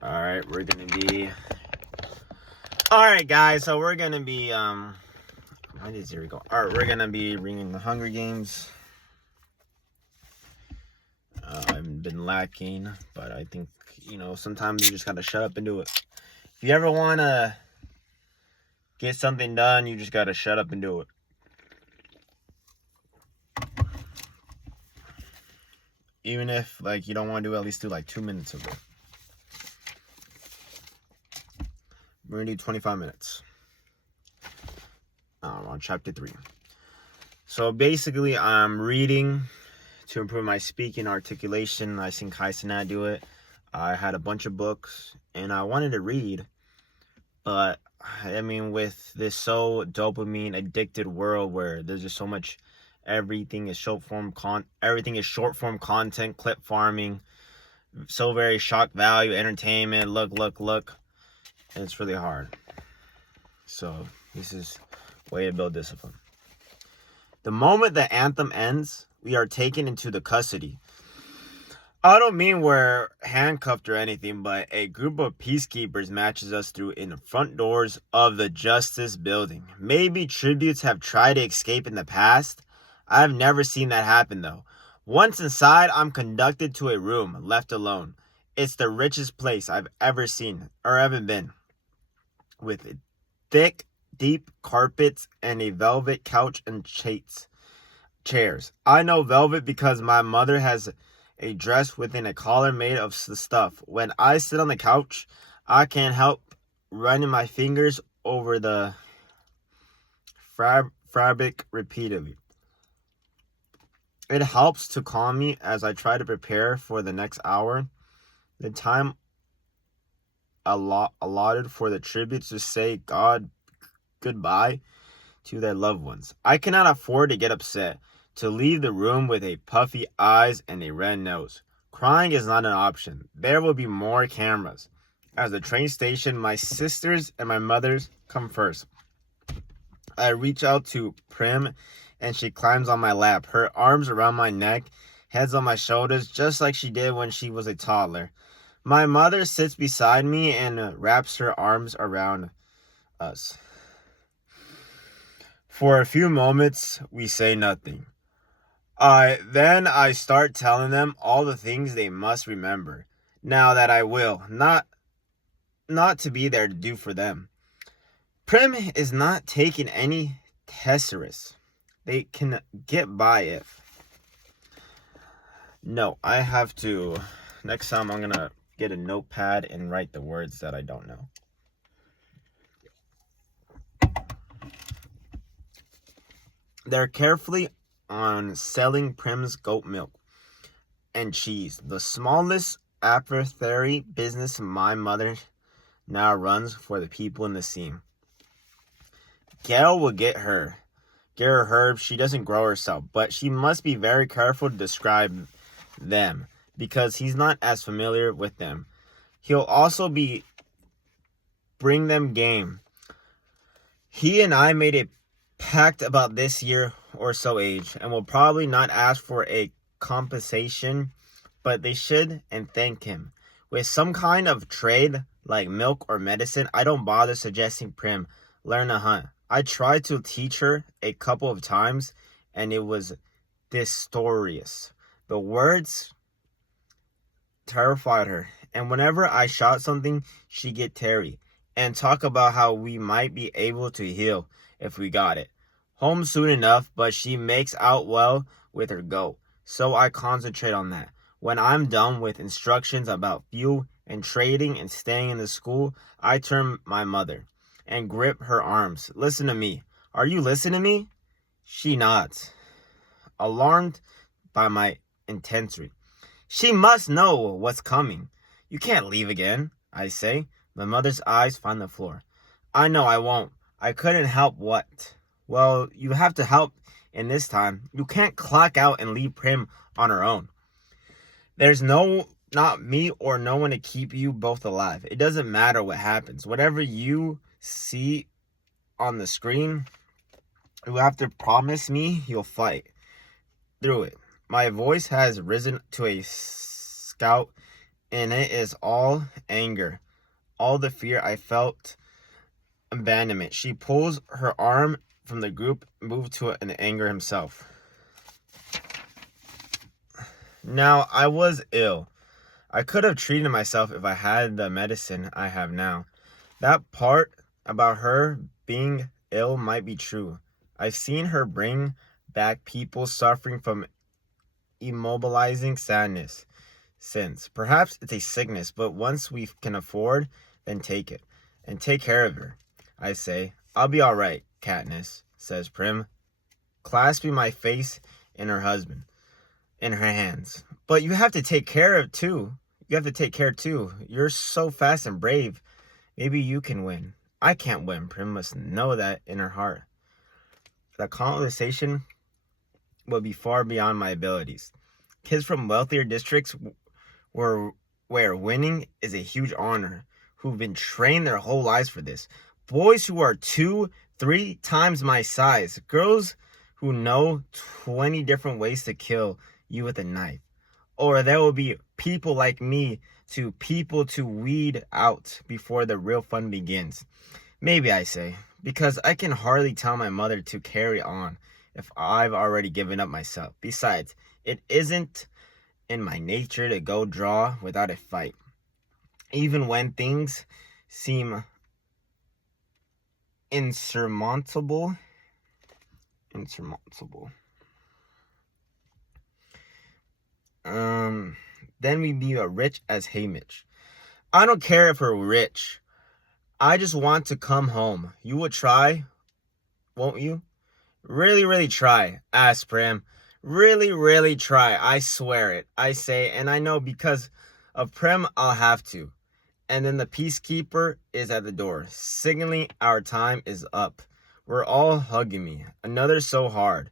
Alright, we're gonna be... Alright, guys, so we're gonna be, why did Zero go? Alright, we're gonna be reading the Hunger Games. I've been lacking, but I think, sometimes you just gotta shut up and do it. If you ever wanna get something done, you just gotta shut up and do it. Even if, you don't want to do it, at least do, 2 minutes of it. We're gonna do 25 minutes. On chapter 3. So basically, I'm reading to improve my speaking articulation. I seen Kai Cenat do it. I had a bunch of books, and I wanted to read, but with this so dopamine addicted world where there's just so much, everything is short form content, clip farming, so very shock value, entertainment, look, and it's really hard. So this is a way to build discipline. The moment the anthem ends, we are taken into the custody. I don't mean we're handcuffed or anything, but a group of peacekeepers matches us through in the front doors of the Justice Building. Maybe tributes have tried to escape in the past. I've never seen that happen, though. Once inside, I'm conducted to a room, left alone. It's the richest place I've ever seen, or ever been. With thick, deep carpets and a velvet couch and chairs. I know velvet because my mother has a dress within a collar made of the stuff. When I sit on the couch, I can't help running my fingers over the fabric repeatedly. It helps to calm me as I try to prepare for the next hour. The time allotted for the tributes to say goodbye to their loved ones. I cannot afford to get upset, to leave the room with a puffy eyes and a red nose. Crying is not an option. There will be more cameras. At the train station, my sisters and my mothers come first. I reach out to Prim, and she climbs on my lap, her arms around my neck, heads on my shoulders, just like she did when she was a toddler. My mother sits beside me and wraps her arms around us. For a few moments, we say nothing. Then I start telling them all the things they must remember. Now that I will, not to be there to do for them. Prim is not taking any thesaurus. They can get by if. No, I have to. Next time I'm gonna get a notepad and write the words that I don't know. They're carefully on selling Prim's goat milk and cheese, the smallest apothecary business my mother now runs for the people in the scene. Gail will get her herbs. She doesn't grow herself, but she must be very careful to describe them because he's not as familiar with them. He'll also bring them game. He and I made a pact about this year or so age, and will probably not ask for a compensation, but they should and thank him. With some kind of trade, like milk or medicine, I don't bother suggesting Prim learn to hunt. I tried to teach her a couple of times, and it was disastrous. The words terrified her, and whenever I shot something, she'd get teary and talk about how we might be able to heal if we got it. Home soon enough, but she makes out well with her goat, so I concentrate on that. When I'm done with instructions about fuel and trading and staying in the school, I turn my mother and grip her arms. Listen to me. Are you listening to me? She nods, alarmed by my intensity. She must know what's coming. You can't leave again, I say. My mother's eyes find the floor. I know I won't. I couldn't help what? Well, you have to help in this time. You can't clock out and leave Prim on her own. There's not me or no one to keep you both alive. It doesn't matter what happens. Whatever you see on the screen, you have to promise me you'll fight through it. My voice has risen to a scout and it is all anger. All the fear I felt, abandonment. She pulls her arm from the group, moved to an anger himself. Now, I was ill. I could have treated myself if I had the medicine I have now. That part about her being ill might be true. I've seen her bring back people suffering from immobilizing sadness since. Perhaps it's a sickness, but once we can afford, then take it. And take care of her. I say, I'll be all right, Katniss, says Prim, clasping my face in her hands. But you have to take care of too. You have to take care too. You're so fast and brave. Maybe you can win. I can't win. Prim must know that in her heart. The conversation will be far beyond my abilities. Kids from wealthier districts where winning is a huge honor, who've been trained their whole lives for this. Boys who are 2-3 times my size. Girls who know 20 different ways to kill you with a knife. Or there will be people like me to weed out before the real fun begins. Maybe, I say, because I can hardly tell my mother to carry on if I've already given up myself. Besides, it isn't in my nature to go draw without a fight. Even when things seem insurmountable. Then we'd be rich as Haymitch. I don't care if we're rich. I just want to come home. You will try, won't you? Really, really try, asked Prim. Really, really try. I swear it. I say, and I know because of Prim, I'll have to. And then the peacekeeper is at the door, signaling our time is up. We're all hugging me. Another so hard.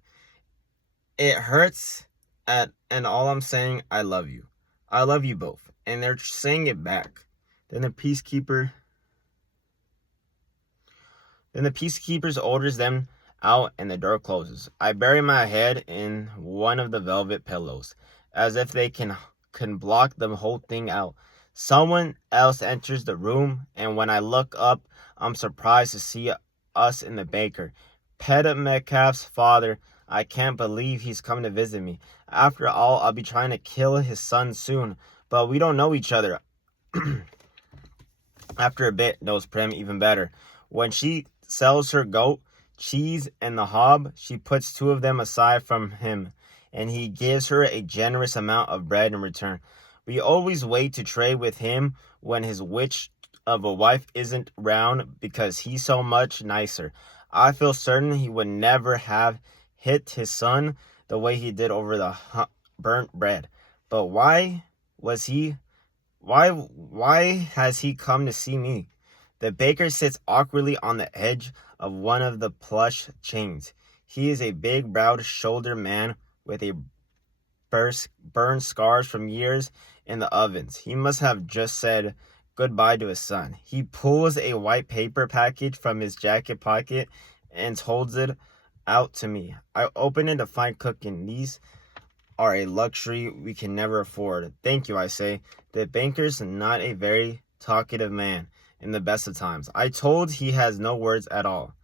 It hurts, and all I'm saying, I love you. I love you both. And they're saying it back. Then the peacekeeper orders them out and the door closes. I bury my head in one of the velvet pillows, as if they can block the whole thing out. Someone else enters the room, and when I look up, I'm surprised to see us in the baker. Peeta Metcalf's father. I can't believe he's come to visit me. After all, I'll be trying to kill his son soon, but we don't know each other. After a bit, knows Prim even better. When she sells her goat, Cheese, and the hob, she puts 2 of them aside from him, and he gives her a generous amount of bread in return. We always wait to trade with him when his witch of a wife isn't round because he's so much nicer. I feel certain he would never have hit his son the way he did over the burnt bread. But why has he come to see me? The baker sits awkwardly on the edge of one of the plush chains. He is a big-browed shoulder man with a burned scars from years in the ovens. He must have just said goodbye to his son. He pulls a white paper package from his jacket pocket and holds it out to me. I open it to find cooking. These are a luxury we can never afford. Thank you, I say. The banker's not a very talkative man in the best of times. I told he has no words at all.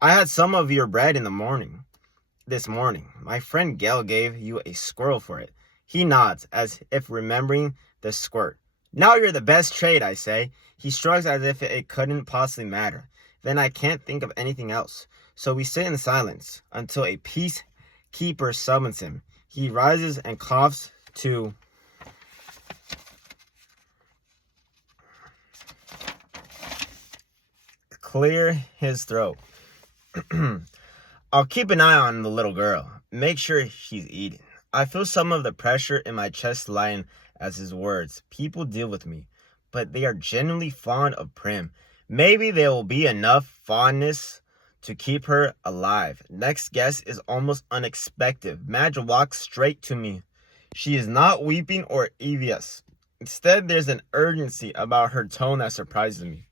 I had some of your bread this morning. My friend Gale gave you a squirrel for it. He nods, as if remembering the squirt. Now you're the best trade, I say. He shrugs as if it couldn't possibly matter. Then I can't think of anything else. So we sit in silence until a peacekeeper summons him. He rises and coughs to clear his throat. I'll keep an eye on the little girl. Make sure she's eating. I feel some of the pressure in my chest lighten as his words. People deal with me, but they are genuinely fond of Prim. Maybe there will be enough fondness to keep her alive. Next guest is almost unexpected. Madge walks straight to me. She is not weeping or envious. Instead, there's an urgency about her tone that surprises me.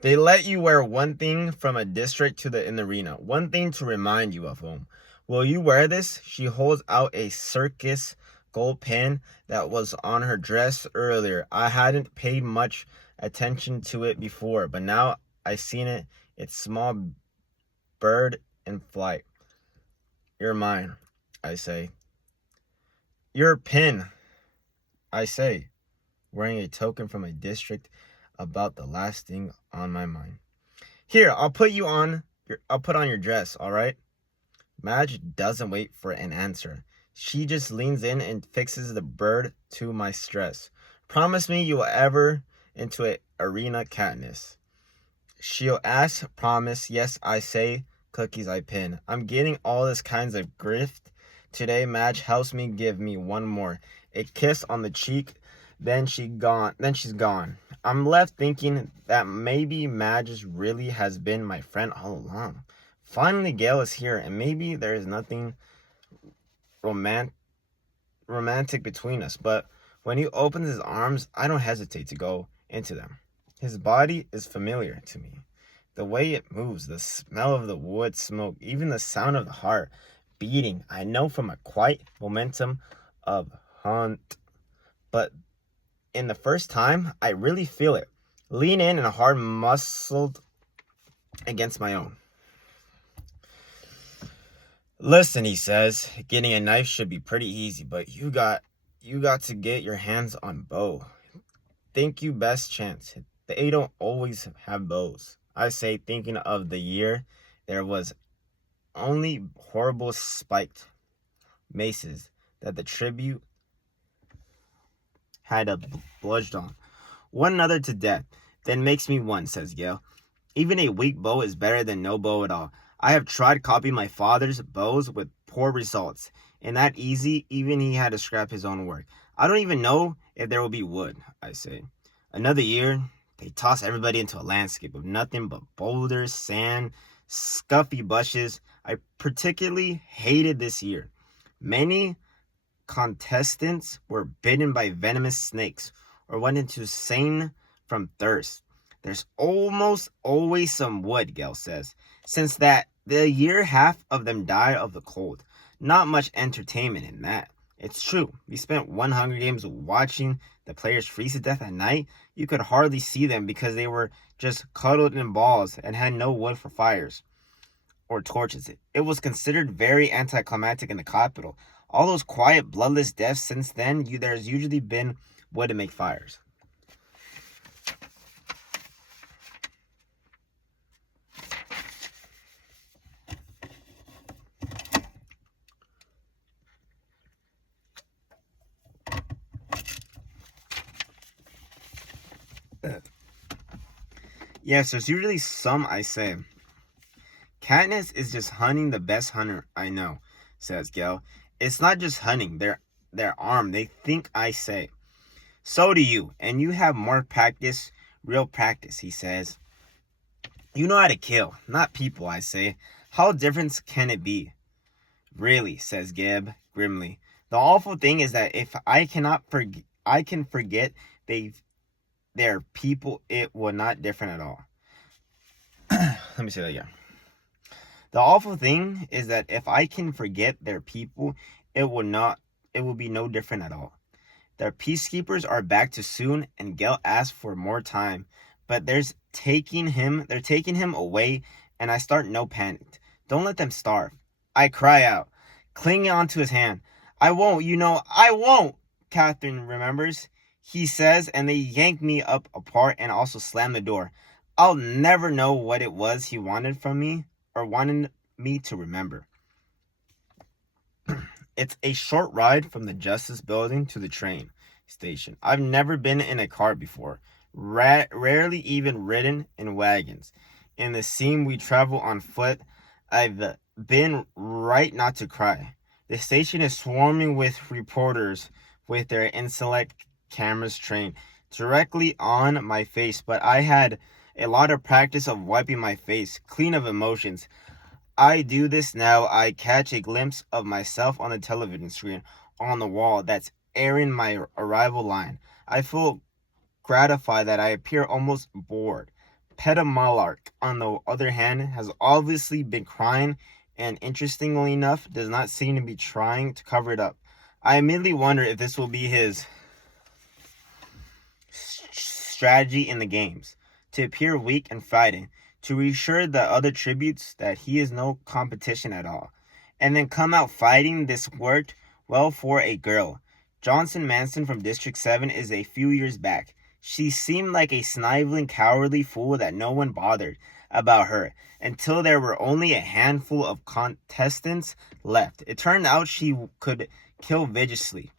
They let you wear one thing from a district in the arena, one thing to remind you of home. Will you wear this? She holds out a circus gold pin that was on her dress earlier. I hadn't paid much attention to it before, but now I seen it. It's small bird in flight. You're mine, I say. You're a pin, I say, wearing a token from a district about the last thing on my mind. Here, I'll put on your dress, all right? Madge doesn't wait for an answer. She just leans in and fixes the bird to my stress. Promise me you will ever into an arena, Katniss. She'll ask, promise, yes, I say, cookies I pin. I'm getting all this kinds of grift. Today, Madge helps me give me one more. A kiss on the cheek, then she's gone. I'm left thinking that maybe Madge really has been my friend all along. Finally, Gale is here, and maybe there is nothing romantic between us, but when he opens his arms, I don't hesitate to go into them. His body is familiar to me. The way it moves, the smell of the wood smoke, even the sound of the heart beating, I know from a quiet momentum of hunt. But in the first time, I really feel it. Lean in and hard muscled against my own. Listen, he says, getting a knife should be pretty easy, but you got to get your hands on bow. Think you best chance. They don't always have bows. I say, thinking of the year there was only horrible spiked maces that the tribute had bludged on. One another to death. Then makes me one, says Gale. Even a weak bow is better than no bow at all. I have tried copying my father's bows with poor results. And that easy, even he had to scrap his own work. I don't even know if there will be wood, I say. Another year, they toss everybody into a landscape of nothing but boulders, sand, scuffy bushes. I particularly hated this year. Many contestants were bitten by venomous snakes or went insane from thirst. There's almost always some wood, Gale says. Since that, the year half of them died of the cold. Not much entertainment in that. It's true. We spent one Hunger Games watching the players freeze to death at night. You could hardly see them because they were just cuddled in balls and had no wood for fires or torches. It was considered very anticlimactic in the capital. All those quiet, bloodless deaths since then, there's usually been wood to make fires. Yes, there's usually some, I say. Katniss is just hunting the best hunter I know, says Gale. It's not just hunting, they're armed. They think, I say. So do you, and you have more practice, real practice, he says. You know how to kill, not people, I say. How different can it be? Really, says Geb grimly. The awful thing is that if I can forget they're people, it will not different at all. Let me say that again. The awful thing is that if I can forget their people, it will be no different at all. Their peacekeepers are back too soon, and Gale asks for more time, but they're taking him away, and I start no panic. Don't let them starve. I cry out, clinging onto his hand. I won't, I won't, Catherine remembers. He says, and they yank me up apart and also slam the door. I'll never know what it was he wanted from me or wanted me to remember. It's a short ride from the Justice Building to the train station. I've never been in a car before, rarely even ridden in wagons. In the scene we travel on foot, I've been right not to cry. The station is swarming with reporters with their intellect cameras trained directly on my face, but I had a lot of practice of wiping my face clean of emotions. I do this now. I catch a glimpse of myself on the television screen on the wall that's airing my arrival line. I feel gratified that I appear almost bored. Petamlark, on the other hand, has obviously been crying and, interestingly enough, does not seem to be trying to cover it up. I immediately wonder if this will be his strategy in the games, to appear weak and frightened, to reassure the other tributes that he is no competition at all, and then come out fighting. This worked well for a girl. Johnson Manson from District 7 is a few years back. She seemed like a sniveling, cowardly fool that no one bothered about her until there were only a handful of contestants left. It turned out she could kill viciously.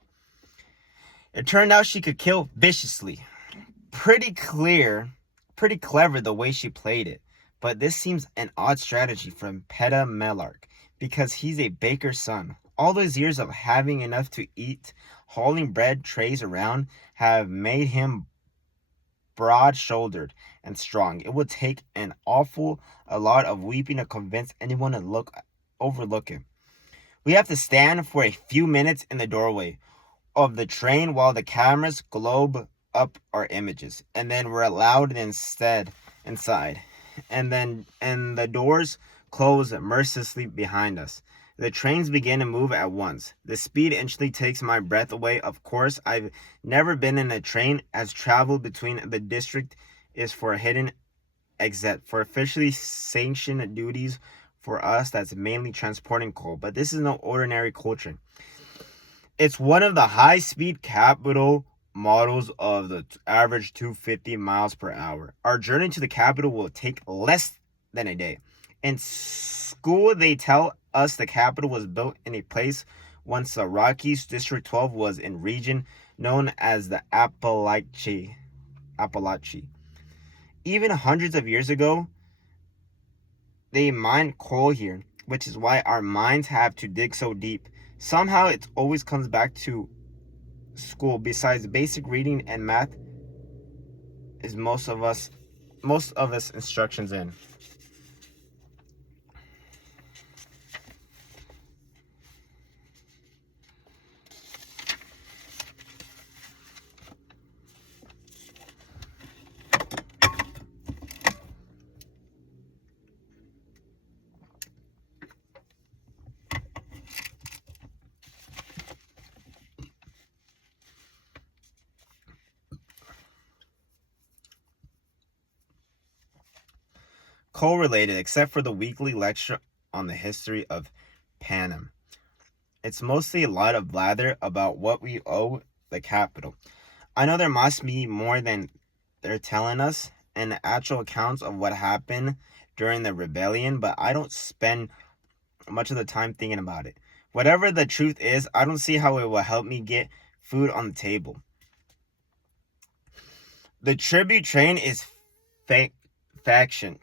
Pretty clever the way she played it. But this seems an odd strategy from Peta Melark, because he's a baker's son. All those years of having enough to eat, hauling bread trays around, have made him broad-shouldered and strong. It would take a lot of weeping to convince anyone to overlook him. We have to stand for a few minutes in the doorway of the train while the cameras globe up our images, and then we're allowed inside, and the doors close mercilessly behind us. The trains begin to move at once. The speed instantly takes my breath away. Of course, I've never been in a train, as travel between the district is for hidden, except for officially sanctioned duties. For us, that's mainly transporting coal, but this is no ordinary coal train. It's one of the high-speed capital models of the average 250 miles per hour. Our journey to the capital will take less than a day. In school, they tell us the capital was built in a place once the Rockies. District 12 was in region known as the Appalachia. Even hundreds of years ago, they mined coal here, which is why our mines have to dig so deep. Somehow it always comes back to school. Besides basic reading and math is most of us instructions in. Co-related, except for the weekly lecture on the history of Panem. It's mostly a lot of blather about what we owe the capital. I know there must be more than they're telling us, and actual accounts of what happened during the rebellion, but I don't spend much of the time thinking about it. Whatever the truth is, I don't see how it will help me get food on the table. The tribute train is faction.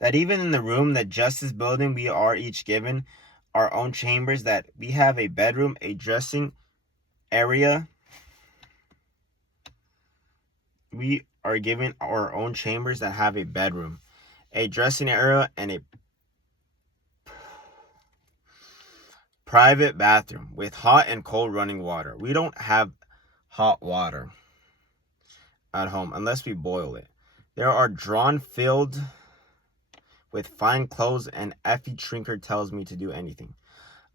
That even in the room, the Justice Building, we are each given our own chambers, that we have a bedroom, a dressing area. We are given our own chambers that have a bedroom, a dressing area, and a private bathroom with hot and cold running water. We don't have hot water at home unless we boil it. There are drawn filled with fine clothes, and Effie Trinker tells me to do anything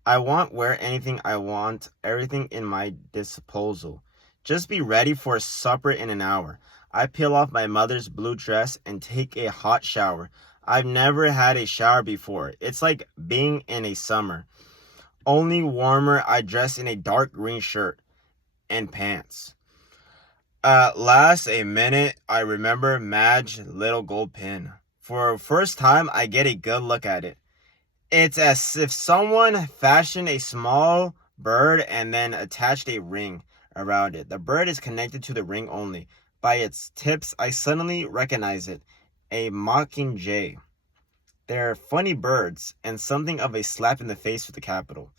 I want, wear anything I want, everything in my disposal. Just be ready for supper in an hour. I peel off my mother's blue dress and take a hot shower. I've never had a shower before. It's like being in a summer, only warmer. I dress in a dark green shirt and pants. Last a minute, I remember Madge's little gold pin. For the first time, I get a good look at it. It's as if someone fashioned a small bird and then attached a ring around it. The bird is connected to the ring only. By its tips, I suddenly recognize it. A mockingjay. They're funny birds, and something of a slap in the face for the capital.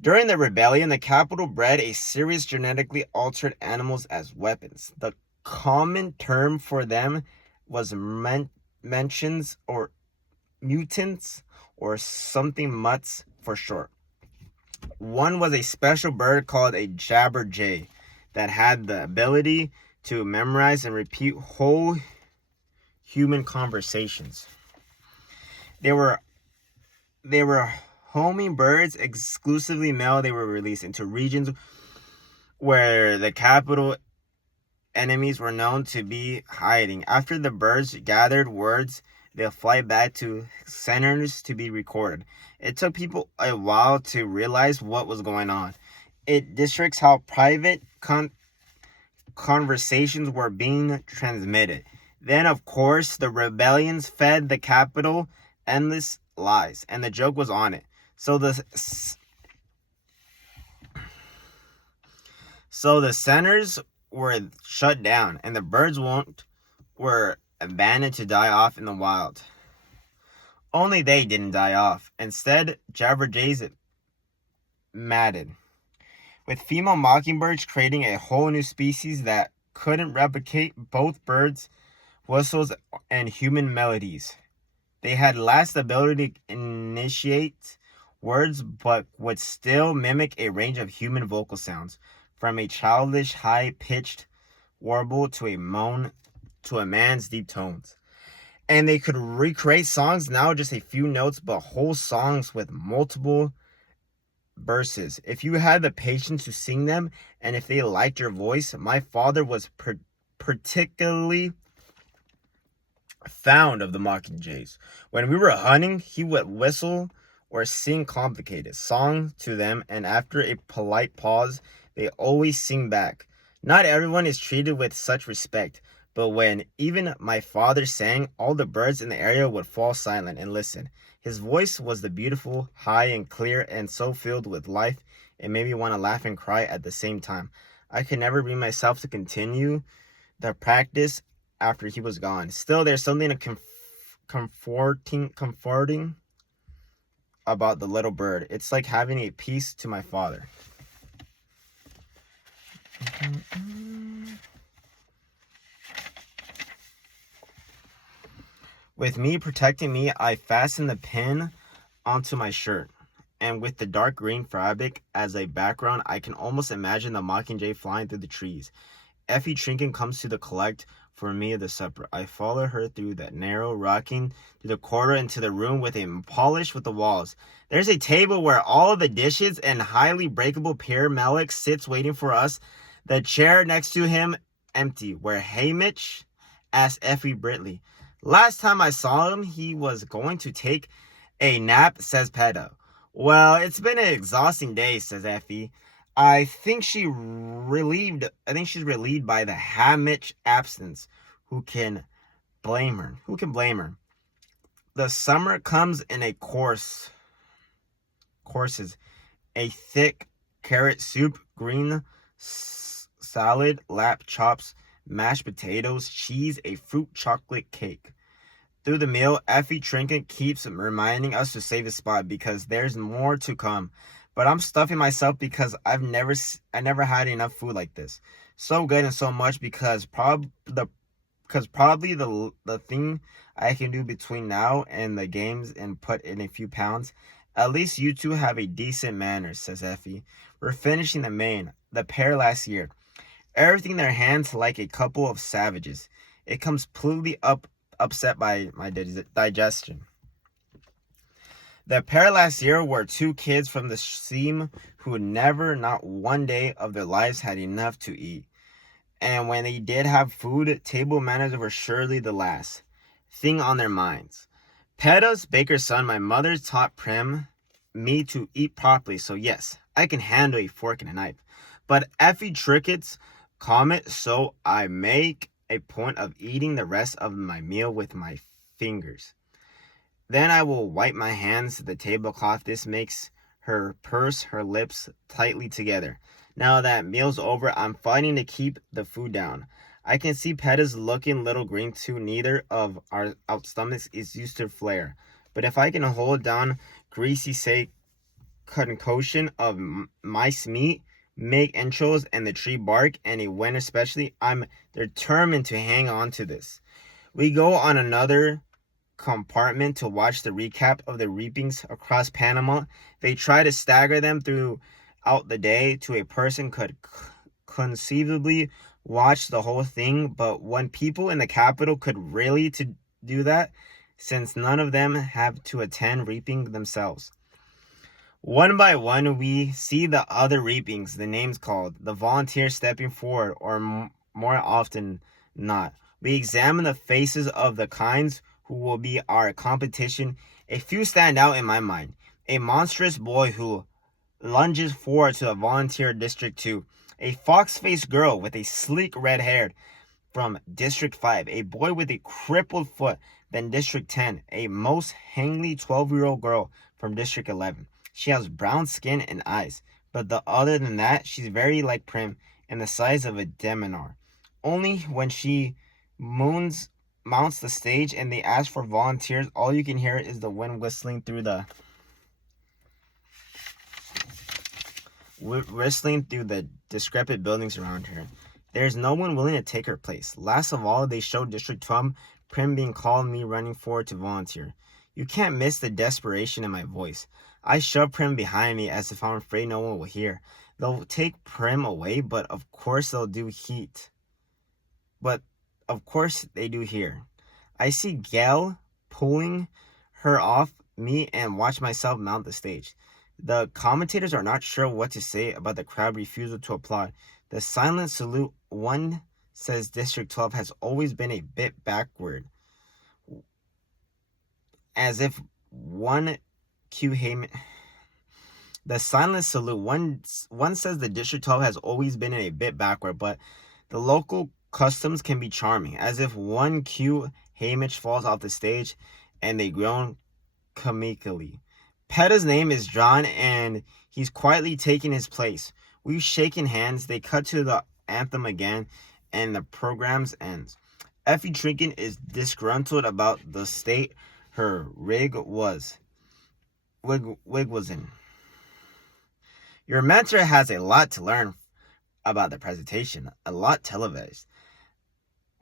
During the rebellion, the capital bred a series of genetically altered animals as weapons. The common term for them was mentions or mutants or something mutts for short. One was a special bird called a jabberjay that had the ability to memorize and repeat whole human conversations. They were Homing birds, exclusively male, they were released into regions where the capital enemies were known to be hiding. After the birds gathered words, they'll fly back to centers to be recorded. It took people a while to realize what was going on. It districts how private conversations were being transmitted. Then, of course, the rebellions fed the capital endless lies, and the joke was on it. So the centers were shut down, and the birds were abandoned to die off in the wild. Only they didn't die off. Instead, Jabberjays matted, with female mockingbirds creating a whole new species that couldn't replicate both birds' whistles and human melodies. They had less ability to initiate words, but would still mimic a range of human vocal sounds, from a childish high-pitched warble to a moan to a man's deep tones. And they could recreate songs, now just a few notes, but whole songs with multiple verses. If you had the patience to sing them, and if they liked your voice, my father was particularly fond of the mockingjays. When we were hunting, he would whistle or sing complicated songs to them, and after a polite pause, they always sing back. Not everyone is treated with such respect, but when even my father sang, all the birds in the area would fall silent and listen. His voice was the beautiful, high and clear, and so filled with life, it made me want to laugh and cry at the same time. I could never bring myself to continue the practice after he was gone. Still, there's something comforting about the little bird. It's like having a piece to my father. With me protecting me, I fastened the pin onto my shirt. And with the dark green fabric as a background, I can almost imagine the mockingjay flying through the trees. Effie Trinket comes to collect for me the supper. I follow her through that narrow, rocking through the corridor into the room with a polish with the walls. There's a table where all of the dishes and highly breakable Pierre Malik sits waiting for us. The chair next to him empty, where Hamish asked Effie Britley. Last time I saw him, he was going to take a nap, says Pedo. Well, it's been an exhausting day, says Effie. I think she's relieved by the Hamish absence. Who can blame her? The summer comes in courses. A thick carrot soup, green salad, lap chops, mashed potatoes, cheese, a fruit chocolate cake. Through the meal, Effie Trinket keeps reminding us to save the spot because there's more to come. But I'm stuffing myself because I never had enough food like this. So good and so much because probably the thing I can do between now and the games and put in a few pounds. At least you two have a decent manners, says Effie. We're finishing the main, the pair last year. Everything in their hands like a couple of savages. It comes completely upset by my digestion. The pair last year were two kids from the seam who never, not one day of their lives, had enough to eat. And when they did have food, table manners were surely the last thing on their minds. Pedo's baker's son, my mother taught me to eat properly, so yes, I can handle a fork and a knife. But Effie Trinket's comment, so I make a point of eating the rest of my meal with my fingers. Then I will wipe my hands to the tablecloth. This makes her purse her lips tightly together. Now that meal's over, I'm fighting to keep the food down. I can see Petta's looking little green too. Neither of our stomachs is used to flare. But if I can hold down greasy, say, concoction of mice meat, make entrails and the tree bark, and a winter especially, I'm determined to hang on to this. We go on another compartment to watch the recap of the reapings across Panama. They try to stagger them throughout the day to a person could conceivably watch the whole thing, but when people in the capital could really do that, since none of them have to attend reaping themselves. One by one, we see the other reapings, the names called, the volunteers stepping forward, or more often not. We examine the faces of the kinds who will be our competition. A few stand out in my mind. A monstrous boy who lunges forward to the volunteer District 2. A fox-faced girl with a sleek red hair from District 5. A boy with a crippled foot, then District 10. A most hangly 12-year-old girl from District 11. She has brown skin and eyes, but other than that, she's very like Prim and the size of a Deminar. Only when she mounts the stage and they ask for volunteers, all you can hear is the wind whistling through the discrepant buildings around her. There's no one willing to take her place. Last of all, they show District 12, Prim being called and me running forward to volunteer. You can't miss the desperation in my voice. I shove Prim behind me as if I'm afraid no one will hear. They'll take Prim away, but of course they'll do heat. But of course they do here. I see Gail pulling her off me and watch myself mount the stage. The commentators are not sure what to say about the crowd refusal to applaud. The silent salute, one says District 12 has always been a bit backward. As if one Q Heyman. The silent salute, one says the District 12 has always been a bit backward, but the local customs can be charming. As if one Q Haymitch falls off the stage and they groan comically. Petta's name is John and he's quietly taking his place. We've shaken hands. They cut to the anthem again and the program's ends. Effie Trinket is disgruntled about the state her wig was in. Your mentor has a lot to learn about the presentation, a lot televised.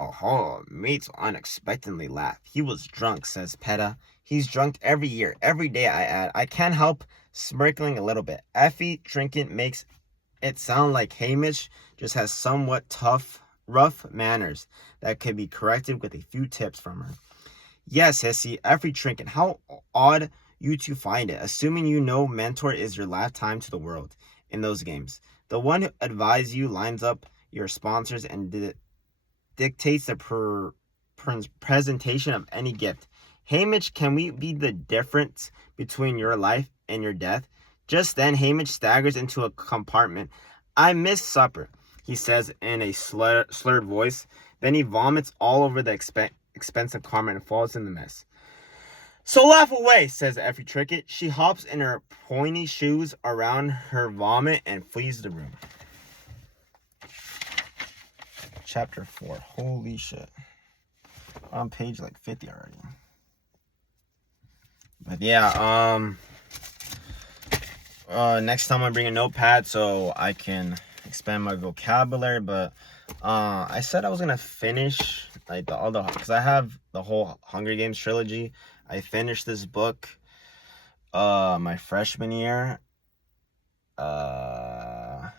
Oh, Mates unexpectedly laugh. He was drunk, says Petta. He's drunk every year, every day, I add. I can't help smirking a little bit. Effie Trinket makes it sound like Hamish just has somewhat rough manners that could be corrected with a few tips from her. Yes, Hissy, Effie Trinket, how odd you two find it, assuming you know Mentor is your last time to the world in those games. The one who advises you lines up your sponsors and dictates the presentation of any gift. Hamish, can we be the difference between your life and your death? Just then, Hamish staggers into a compartment. I missed supper, he says in a slurred voice. Then he vomits all over the expensive garment and falls in the mess. So laugh away, says Effie Trinket. She hops in her pointy shoes around her vomit and flees the room. Chapter 4. Holy shit. On page like 50 already. But yeah, next time I bring a notepad so I can expand my vocabulary. But I said I was gonna finish like because I have the whole Hunger Games trilogy. I finished this book my freshman year. I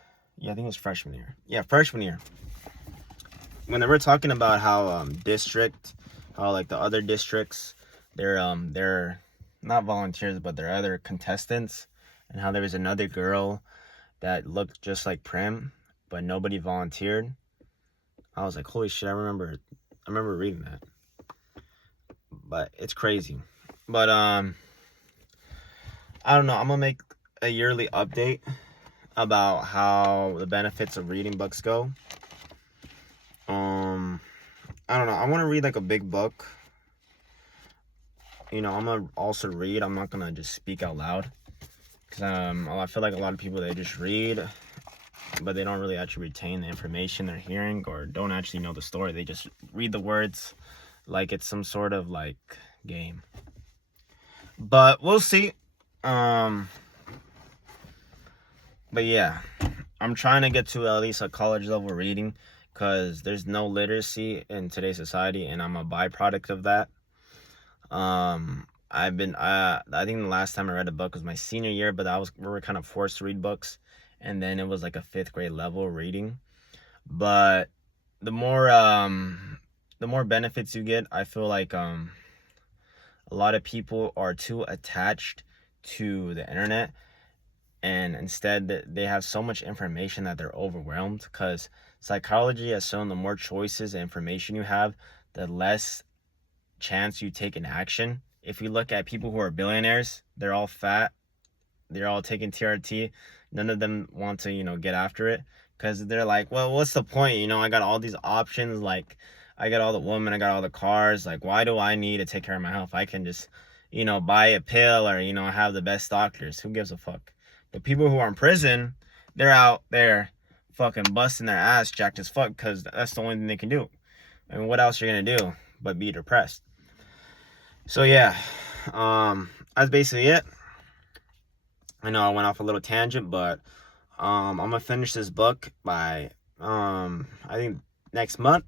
think it was freshman year. Yeah, freshman year. When they were talking about how like the other districts, they're not volunteers, but they're other contestants, and how there was another girl that looked just like Prim, but nobody volunteered. I was like, holy shit, I remember reading that. But it's crazy. But I don't know, I'm gonna make a yearly update about how the benefits of reading books go. I don't know, I want to read like a big book. I'm gonna also read. I'm not gonna just speak out loud, because I feel like a lot of people, they just read, but they don't really actually retain the information they're hearing, or don't actually know the story. They just read the words like it's some sort of like game. But we'll see. But yeah, I'm trying to get to at least a college level reading, because there's no literacy in today's society, and I'm a byproduct of that. I think the last time I read a book was my senior year, but we were kind of forced to read books, and then it was like a 5th grade level reading. But the more benefits you get, I feel like a lot of people are too attached to the internet, and instead they have so much information that they're overwhelmed, because psychology has shown the more choices and information you have, the less chance you take an action. If you look at people who are billionaires, they're all fat, they're all taking TRT. None of them want to, get after it, because they're like, well, what's the point? I got all these options. Like, I got all the women, I got all the cars. Like, why do I need to take care of my health? I can just, buy a pill, or, have the best doctors. Who gives a fuck? But people who are in prison, they're out there fucking busting their ass jacked as fuck, because that's the only thing they can do. I mean, what else are you going to do but be depressed? So, yeah, that's basically it. I know I went off a little tangent, but I'm gonna finish this book by I think next month.